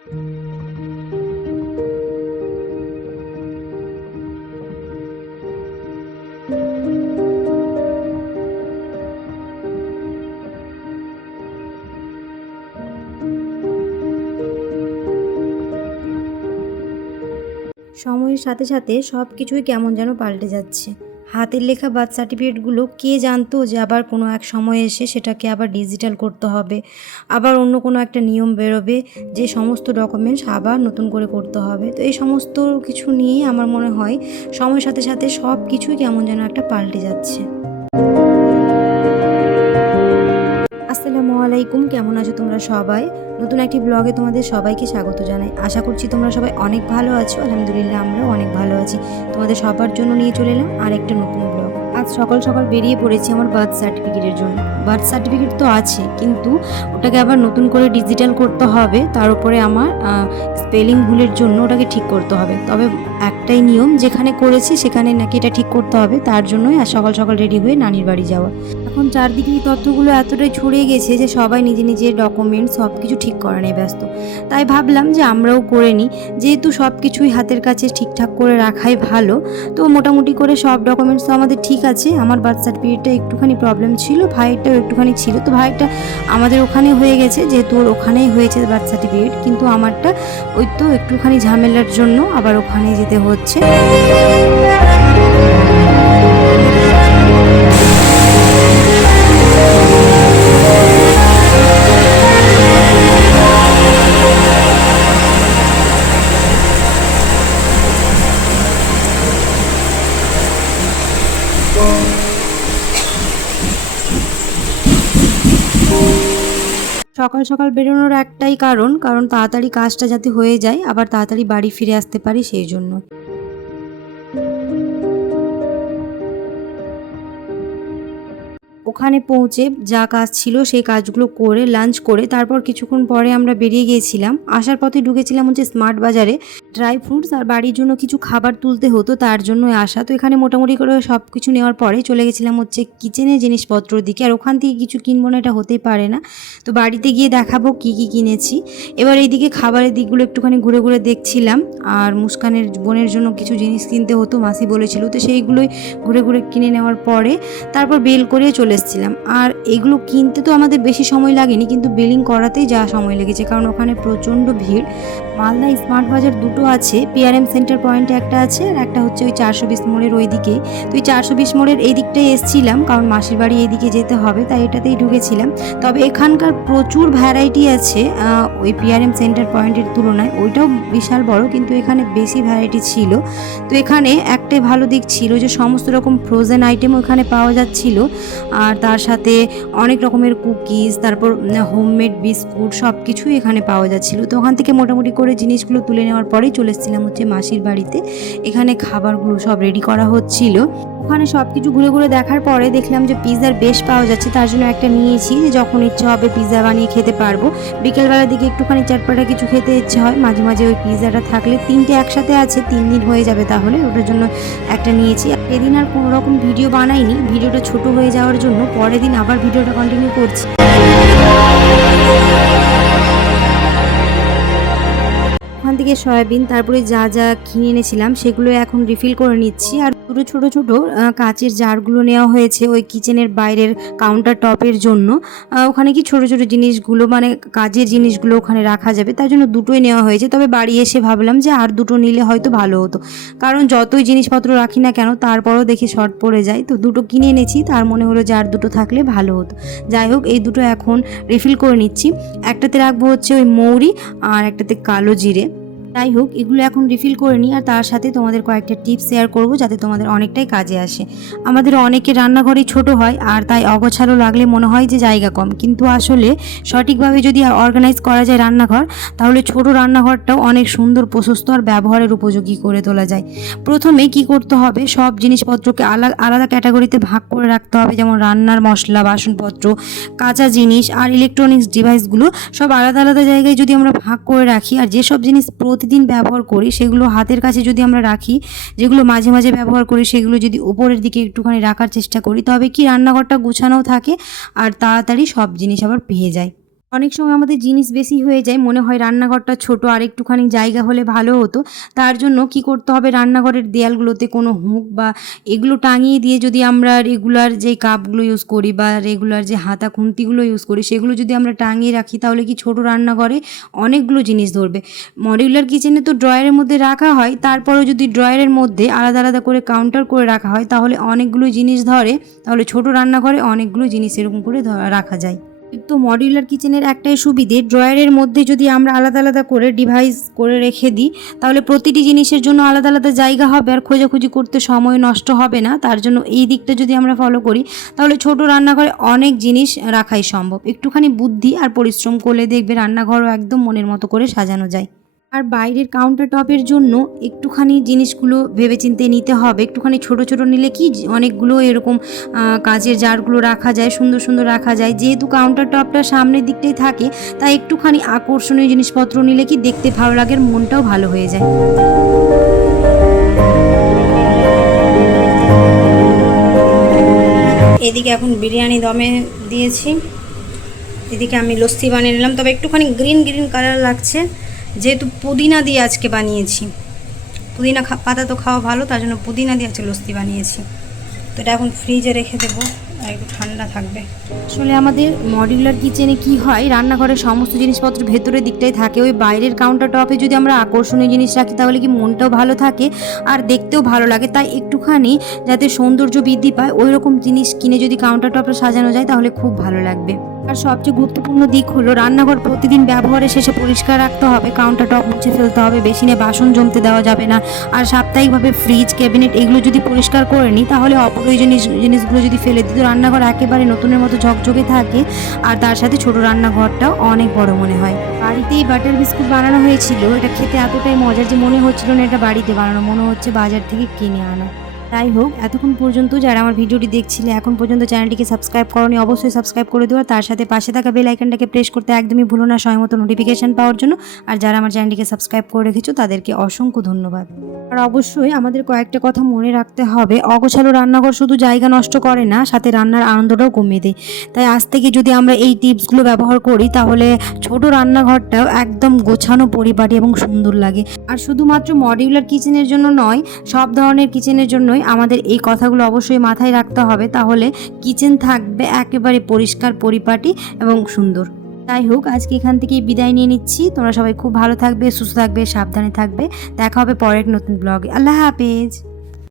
সময়ের সাথে সাথে সব কিছুই কেমন যেন পাল্টে যাচ্ছে। হাতের লেখা বার্থ সার্টিফিকেটগুলো কে জানতো যে আবার কোনো এক সময় এসে সেটাকে আবার ডিজিটাল করতে হবে? আবার অন্য কোনো একটা নিয়ম বেরোবে যে সমস্ত ডকুমেন্টস আবার নতুন করে করতে হবে? তো এই সমস্ত কিছু নিয়েই আমার মনে হয় সময়ের সাথে সাথে সব কিছুই কেমন যেন একটা পাল্টে যাচ্ছে। আসসালামু আলাইকুম। কেমন আছো তোমরা সবাই? নতুন একটি ব্লগে তোমাদের সবাইকে স্বাগত জানাই। আশা করছি তোমরা সবাই অনেক ভালো আছো। আলহামদুলিল্লাহ, আমরাও অনেক ভালো আছি। তোমাদের সবার জন্য নিয়ে চলে এলাম আর একটা নতুন ব্লগ আজ সকাল সকাল বেরিয়ে পড়েছি আমার বার্থ সার্টিফিকেটের জন্য। বার্থ সার্টিফিকেট তো আছে, কিন্তু ওটাকে আবার নতুন করে ডিজিটাল করতে হবে। তার উপরে আমার স্পেলিং ভুলের জন্য ওটাকে ঠিক করতে হবে। তবে একটাই নিয়ম, যেখানে করেছি সেখানে নাকি এটা ঠিক করতে হবে। তার জন্যই আর সকাল সকাল রেডি হয়ে নানির বাড়ি যাওয়া। এখন চারদিকে তথ্যগুলো এতটাই ছড়িয়ে গেছে যে সবাই নিজে নিজের ডকুমেন্ট সব কিছু ঠিক করা নিয়ে, ব্যস্ত। তাই ভাবলাম যে আমরাও করে নিই। যেহেতু সব কিছুই হাতের কাছে ঠিকঠাক করে রাখাই ভালো, তো মোটামুটি করে সব ডকুমেন্টস তো আমাদের ঠিক আছে। আমার বার্থ সার্টিফিকেটটা একটুখানি প্রবলেম ছিল, ভাইয়েরটাও একটুখানি ছিল। তো ভাইয়েরটা আমাদের ওখানে হয়ে গেছে, যেহেতু ওর ওখানেই হয়েছে বার্থ সার্টিফিকেট কিন্তু আমারটা ওই তো একটুখানি ঝামেলার জন্য আবার ওখানে যেতে হচ্ছে। সকাল সকাল বেরোনোর একটাই কারণ কারণ তাড়াতাড়ি কাজটা যাতে হয়ে যায়, আবার তাড়াতাড়ি বাড়ি ফিরে আসতে পারি সেই জন্য। ওখানে পৌঁছে যা কাজ ছিল সেই কাজগুলো করে লাঞ্চ করে তারপর কিছুক্ষণ পরে আমরা বেরিয়ে গিয়েছিলাম। আসার পথে ঢুকেছিলাম হচ্ছে স্মার্ট বাজারে। ড্রাই ফ্রুটস আর বাড়ির জন্য কিছু খাবার তুলতে হতো তার জন্য আসা। তো এখানে মোটামুটি করে সব কিছু নেওয়ার পরে চলে গেছিলাম হচ্ছে কিচেনের জিনিসপত্রর দিকে। আর ওখান থেকে কিছু কিনবো না এটা হতেই পারে না। তো বাড়িতে গিয়ে দেখাবো কি কি কিনেছি। এবার এইদিকে খাবারের দিকগুলো একটুখানি ঘুরে ঘুরে দেখছিলাম। আর মুস্কানের বোনের জন্য কিছু জিনিস কিনতে হতো, মাসি বলেছিল। তো সেইগুলোই ঘুরে ঘুরে কিনে নেওয়ার পরে তারপর বেল করে চলে এসেছিলাম আর এগুলো কিনতে তো আমাদের বেশি সময় লাগেনি, কিন্তু বিলিং করাতেই যা সময় লেগেছে, কারণ ওখানে প্রচণ্ড ভিড়। মালদা স্মার্ট বাজার দুটো আছে পিআরএম সেন্টার পয়েন্টে একটা আছে, আর একটা হচ্ছে ওই চারশো বিশ মোড়ের ওই দিকে তো ওই চারশো বিশ মোড়ের এই দিকটাই এসছিলাম, কারণ মাসির বাড়ি এইদিকে যেতে হবে, তাই এটাতেই ঢুকেছিলাম। তবে এখানকার প্রচুর ভ্যারাইটি আছে ওই পিআরএম সেন্টার পয়েন্টের তুলনায়। ওইটাও বিশাল বড়, কিন্তু এখানে বেশি ভ্যারাইটি ছিল। তো এখানে একটাই ভালো দিক ছিল যে, সমস্ত রকম ফ্রোজেন আইটেম ওখানে পাওয়া যাচ্ছিল। আর তার সাথে অনেক রকমের কুকিজ, তারপর হোমমেড বিস্কুট সব কিছুই এখানে পাওয়া যাচ্ছিল। তো ওখান থেকে মোটামুটি করে জিনিসগুলো তুলে নেওয়ার পরেই চলে এসেছিলাম হচ্ছে মাসির বাড়িতে। এখানে খাবারগুলো সব রেডি করা হচ্ছিল। ওখানে সব কিছু ঘুরে ঘুরে দেখার পরে দেখলাম যে পিৎজার বেশ পাওয়া যাচ্ছে। তার জন্য একটা নিয়েছি যে যখন ইচ্ছে হবে পিৎজা বানিয়ে খেতে পারব। বিকেলবেলার দিকে একটুখানি চটপাটা কিছু খেতে ইচ্ছে হয়। মাঝে মাঝে ওই পিৎজাটা থাকলে তিনটে একসাথে আছে, তিন দিন হয়ে যাবে তাহলে। ওটার জন্য একটা নিয়েছি। এদিন আর কোনো রকম ভিডিও বানাইনি, ভিডিওটা ছোট হয়ে যাওয়ার জন্য পরের দিন আবার ভিডিওটা কন্টিনিউ করছি। ওখান থেকে সয়াবিন, তারপরে যা যা কিনে এনেছিলাম সেগুলো এখন রিফিল করে নিচ্ছি। আর ছোটো ছোটো ছোটো কাঁচের জারগুলো নেওয়া হয়েছে ওই কিচেনের বাইরের কাউন্টার টপের জন্য। ওখানে কি ছোটো ছোটো জিনিসগুলো মানে কাজের জিনিসগুলো ওখানে রাখা যাবে, তার জন্য দুটোই নেওয়া হয়েছে। তবে বাড়ি এসে ভাবলাম যে আর দুটো নিলে হয়তো ভালো হতো। কারণ যতই জিনিসপত্র রাখি না কেন, তারপরও দেখি শর্ট পড়ে যায়। তো দুটো কিনে এনেছি, তার মনে হলো যে আর দুটো থাকলে ভালো হতো। যাই হোক, এই দুটো এখন রিফিল করে নিচ্ছি। একটাতে রাখব হচ্ছে ওই মৌরি, আর একটাতে কালো জিরে। যাই হোক এগুলো এখন রিফিল করে নিই আর তার সাথে তোমাদের কয়েকটা টিপস শেয়ার করব যাতে তোমাদের অনেকটাই কাজে আসে। আমাদের অনেকে রান্নাঘরই ছোট হয় আর তাই অগোছালো লাগলে মনে হয় যে জায়গা কম। কিন্তু আসলে সঠিকভাবে যদি অর্গানাইজ করা যায় রান্নাঘর, তাহলে ছোট রান্নাঘরটাও অনেক সুন্দর, প্রশস্ত আর ব্যবহারের উপযোগী করে তোলা যায়। প্রথমে কি করতে হবে? সব জিনিসপত্রকে আলাদা আলাদা ক্যাটাগরিতে ভাগ করে রাখতে হবে। যেমন রান্নার মশলা, বাসনপত্র, কাঁচা জিনিস আর ইলেকট্রনিক্স ডিভাইসগুলো সব আলাদা আলাদা জায়গায় যদি আমরা ভাগ করে রাখি, আর যেসব জিনিস প্রতিদিন ব্যবহার করি, সেগুলো হাতের কাছে যদি আমরা রাখি, যেগুলো মাঝে মাঝে ব্যবহার করি, সেগুলো যদি উপরের দিকে একটুখানি রাখার চেষ্টা করি, তবে কি রান্নাঘরটা গুছানোও থাকে আর তাড়াতাড়ি সব জিনিস আবার পেয়ে যায়। অনেক সময় আমাদের জিনিস বেশি হয়ে যায়, মনে হয় রান্নাঘরটা ছোট, আর একটুখানি জায়গা হলে ভালো হতো। তার জন্য কি করতে হবে, রান্নাঘরের দেয়ালগুলোতে কোনো হুক বা এগুলো টাঙিয়ে দিয়ে যদি আমরা রেগুলার যে কাপগুলো ইউজ করি বা রেগুলার যে হাতা খুন্তিগুলো ইউজ করি, সেগুলো যদি আমরা টাঙিয়ে রাখি, তাহলে কি ছোট রান্নাঘরে অনেকগুলো জিনিস ধরবে। মডিউলার কিচেনে তো ড্রয়ারের মধ্যে রাখা হয়, তারপরেও যদি ড্রয়ারের মধ্যে আলাদা আলাদা করে কাউন্টার করে রাখা হয়, তাহলে অনেকগুলো জিনিস ধরে, তাহলে ছোট রান্নাঘরে অনেকগুলো জিনিস এরকম করে রাখা যায়। তো মডিউলার কিচেনের একটাই সুবিধে ড্রয়ারের মধ্যে যদি আমরা আলাদা আলাদা করে ডিভাইস করে রেখে দিই, তাহলে প্রতিটি জিনিসের জন্য আলাদা আলাদা জায়গা হবে আর খোঁজাখুঁজি করতে সময় নষ্ট হবে না। তার জন্য এই দিকটা যদি আমরা ফলো করি, তাহলে ছোট রান্নাঘরে অনেক জিনিস রাখাই সম্ভব। একটুখানি বুদ্ধি আর পরিশ্রম করলে দেখবে রান্নাঘরও একদম মনের মতো করে সাজানো যায়। আর বাইরের কাউন্টার টপের জন্য একটুখানি জিনিসগুলো ভেবেচিন্তে নিতে হবে। একটুখানি ছোট ছোট নিলে কি অনেকগুলো এরকম কাঁচের জারগুলো রাখা যায়, সুন্দর সুন্দর রাখা যায়। যেহেতু কাউন্টার টপটা সামনের দিকটাই থাকে, তাই একটুখানি আকর্ষণীয় জিনিসপত্র নিলে কি দেখতে ভালো লাগে মনটাও ভালো হয়ে যায়। এদিকে এখন বিরিয়ানি দমে দিয়েছি। এদিকে আমি লস্যি বানিয়ে নিলাম। তবে একটুখানি গ্রিন গ্রিন কালার লাগছে। যেহেতু পুদিনা দিয়ে আজকে বানিয়েছি। পুদিনা পাতা তো খাওয়া ভালো, তার জন্য পুদিনা দিয়ে আজকে লস্তি বানিয়েছি। তো এটা এখন ফ্রিজে রেখে দেবো। ঠান্ডা থাকবে। আসলে আমাদের মডিউলার কিচেনে কি হয়, রান্নাঘরের সমস্ত জিনিসপত্র ভেতরের দিকটাই থাকে। ওই বাইরের কাউন্টার টপে যদি আমরা আকর্ষণীয় জিনিস রাখি, তাহলে কি মনটাও ভালো থাকে আর দেখতেও ভালো লাগে। তাই একটুখানি যাতে সৌন্দর্য বৃদ্ধি পায়, ওই রকম জিনিস কিনে যদি কাউন্টার টপটা সাজানো যায়, তাহলে খুব ভালো লাগবে। আর সবচেয়ে গুরুত্বপূর্ণ দিক হলো, রান্নাঘর প্রতিদিন ব্যবহারের শেষে পরিষ্কার রাখতে হবে। কাউন্টার টপ মুছে ফেলতে হবে, বেসিনে বাসন জমতে দেওয়া যাবে না। আর সাপ্তাহিকভাবে ফ্রিজ ক্যাবিনেট এগুলো যদি পরিষ্কার করে নিই, তাহলে অপ্রয়োজনীয় জিনিসগুলো যদি ফেলে দিই, তো রান্নাঘর একেবারে নতুনের মতো ঝকঝকে থাকে আর তার সাথে ছোট রান্নাঘরটাও অনেক বড় মনে হয়। বাড়িতেই বাটার বিস্কুট বানানো হয়েছিল। এটা খেতে এতটাই মজার যে মনে হচ্ছিল না এটা বাড়িতে বানানো। মনে হচ্ছে বাজার থেকে কিনে আনা। তাই হোক, এতক্ষণ পর্যন্ত যারা আমার ভিডিওটি দেখছিলে, এখন পর্যন্ত চ্যানেলটিকে সাবস্ক্রাইব করনি, অবশ্যই সাবস্ক্রাইব করে দিও আর তার সাথে পাশে থাকা বেল আইকনটাকে প্রেস করতে একদমই ভুলো না সময় মতো নোটিফিকেশন পাওয়ার জন্য। আর যারা আমার চ্যানেলটিকে সাবস্ক্রাইব করে রেখেছো, তাদেরকে অসংখ্য ধন্যবাদ। আর অবশ্যই আমাদের কয়েকটা কথা মনে রাখতে হবে। অগোছালো রান্নাঘর শুধু জায়গা নষ্ট করে না, সাথে রান্নার আনন্দটাও কমিয়ে দেয়। তাই আজ থেকে যদি আমরা এই টিপসগুলো ব্যবহার করি, তাহলে ছোট রান্নাঘরটাও একদম গোছানো পরিপাটি এবং সুন্দর লাগে। আর শুধুমাত্র মডিউলার কিচেনের জন্য নয়, সব ধরনের কিচেনের জন্যই আমাদের এই কথাগুলো অবশ্যই মাথায় রাখতে হবে। তাহলে কিচেন থাকবে একেবারে পরিষ্কার, পরিপাটি এবং সুন্দর। তাই হোক, আজকে এখান থেকে বিদায় নিয়ে নিচ্ছি। তোমরা সবাই খুব ভালো থাকবে, সুস্থ থাকবে, সাবধানে থাকবে। দেখা হবে পরের নতুন ব্লগে আল্লাহ হাফেজ।